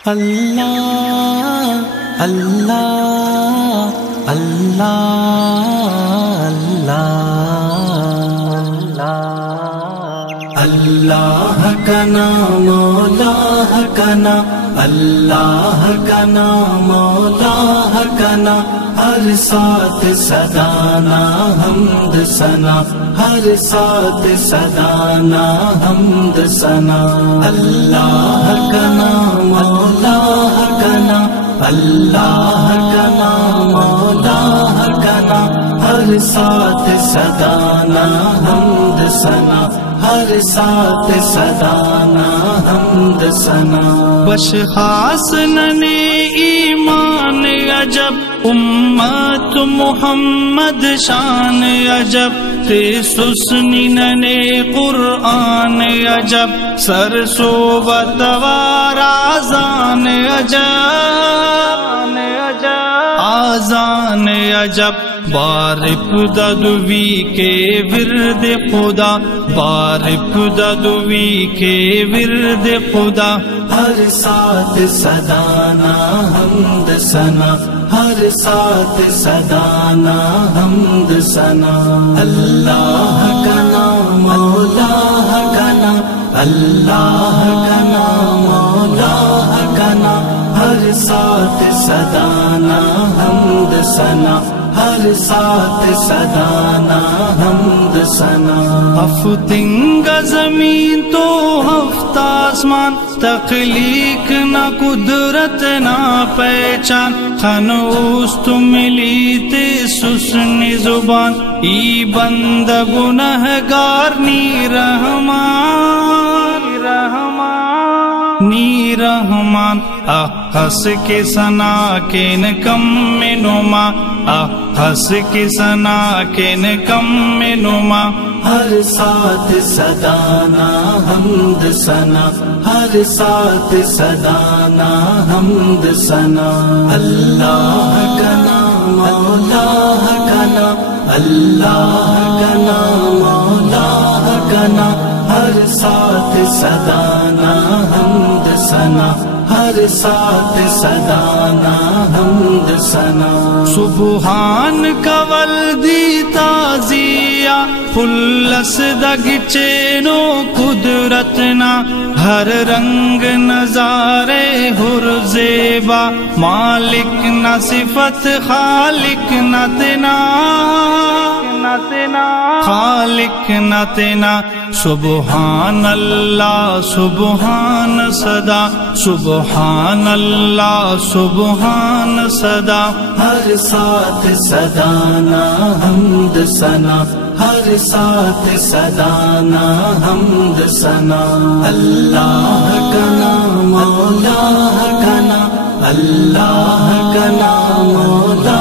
اللہ اللہ اللہ اللہ اللہ کا نام مولا کا نام اللہ کا نام مولا کا نام ہر ساتھ صدانا حمد ثنا ہر ساتھ صدانا حمد ثنا اللہ کا نام مولا کا نام اللہ کا نام مولا کا نام ہر ساتھ صدانا حمد ثنا ہر ساتھ صدانا حمد ثنا بش حاصن ایمان عجب امت محمد شان عجب تے سسنی ننے قرآن عجب سرسو بتوار آزان عجب آزان عجب بارپ ددوی کے ورد خدا بارپ ددوی کے ورد خدا ہر ساتھ صدانا حمد ثنا ہر ساتھ صدانا حمد ثنا اللہ کا نام مولا کا نام اللہ کا نام مولا کا نام ہر ساتھ صدانا حمد ثنا ہر ساتھ صدانا حمد ثنا ہفتنگ زمین تو ہفتہ آسمان تخلیق نہ قدرت نہ پہچان خنوس تو ملی تے سسن زبان ای بند گنہگار نی رحمان نی رحمان ہنس کے ثنا کن کم میں نما ہنس کے ثنا کن کم میں نما ہر ساتھ صدانا حمد ثنا ہر ساتھ صدانا حمد ثنا اللہ کا نام مولا کا نام اللہ کا نام مولا کا نام ہر ساتھ صدانا حمد ثنا ہر ساتھ صدانا حمد ثنا سبحان کا ولدی تازیہ فلس دگ چینو قدرتنا ہر رنگ نظارے ہر زیبا مالک نہ صفت خالق نہ تنا خالق نہ تنا سبحان اللہ سبحان صدا سبحان اللہ سبحان صدا ہر ساتھ صدانا حمد ثنا ہر ساتھ صدانا حمد ثنا اللہ کا نام مولا کا نام اللہ کا نام مولا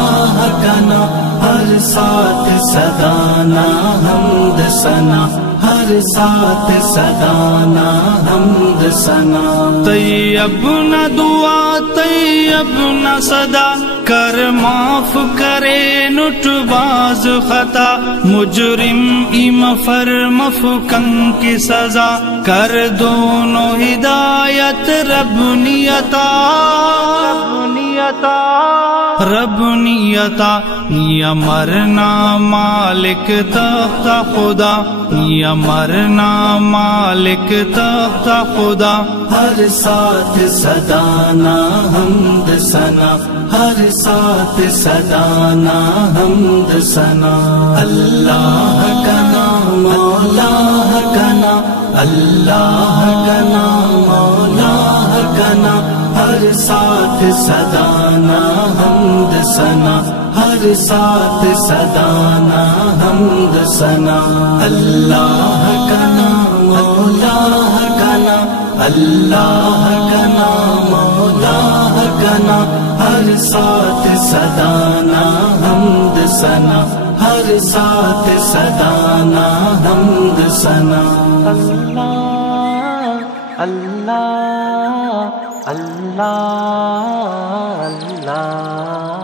کا نام ہر ساتھ صدانا حمد ثنا ہر ساتھ صدانا حمد ثنا طیب نہ دعا طیب نہ صدا کر معاف کرے نٹ باز خطا مجرم ام فرمف کن کی سزا کر دونوں ہدایت رب نیتا رب نیتا یا مرنا مالک تخت خدا یا مرنا مالک تخت خدا ہر ساتھ صدانا حمد ثنا ہر ساتھ صدانا حمد ثنا اللہ کا نام مولا کا نام اللہ کا نام مولا کا نام ہر ساتھ صدانا حمد ثنا ہر ساتھ صدانا حمد ثنا اللہ کا نام مولا کا نام اللہ کا نام مولا کا نام ہر ساتھ صدانا حمد ثنا ہر ساتھ صدانا حمد ثنا اللہ اللہ اللہ اللہ